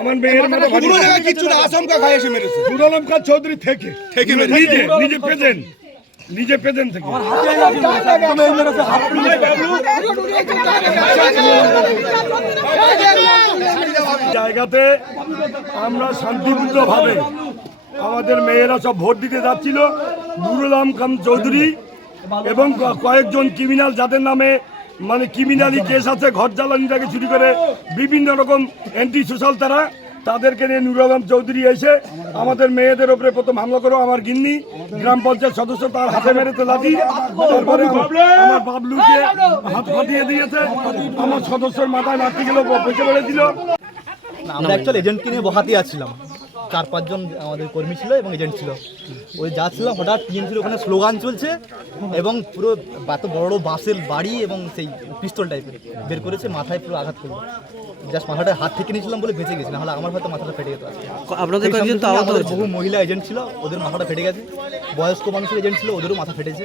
আমার মেয়ের মাথা ফাটি কিছু না, আসমকা খাই এসে মেরেছে। নুর আলম খান চৌধুরী থেকে নিজে প্রেজেন্ট থেকে জায়গাতে আমরা শান্তিপূর্ণভাবে আমাদের মেয়েরা সব ভোট দিতে যাচ্ছিল। নুর আলম খান চৌধুরী এবং কয়েকজন ক্রিমিনাল, যাদের নামে মানে ক্রিমিনালি কেস আছে, ঘর জ্বালানি থেকে শুরু করে বিভিন্ন রকম অ্যান্টি সোশ্যাল, তাদেরকে নিয়ে নুর আলম চৌধুরী এসে আমাদের মেয়েদের উপরে প্রথম হামলা করো। আমার গিন্নি গ্রাম পঞ্চায়েত সদস্য তার হাতে মেরেছে লাঠি, তারপরে আমার বাবলুকে হাত ফাটিয়ে দিয়েছে, আমার সদস্যের মাথায় লাঠি গেল, বসে পড়েছিল। আমরা অ্যাকচুয়ালি এজেন্টকে নিয়ে বহাতে আসছিলাম, 4-5 জন আমাদের কর্মী ছিল এবং এজেন্ট ছিল। ওই যাচ্ছিলাম, হঠাৎ টিএমসির ওখানে স্লোগান চলছে এবং পুরো এত বড় বড় বাঁশের বাড়ি এবং সেই পিস্তল টাইপের বের করেছে, মাথায় পুরো আঘাত করলো। জাস্ট মাথাটা হাত থেকে নিয়েছিলাম বলে বেঁচে গেছি, নাহলে আমার হয়তো মাথাটা ফেটে যেত। আপনাদের বহু মহিলা এজেন্ট ছিল, ওদের মাথাটা ফেটে গেছে। বয়স্ক মানুষের এজেন্ট ছিল, ওদেরও মাথা ফেটেছে।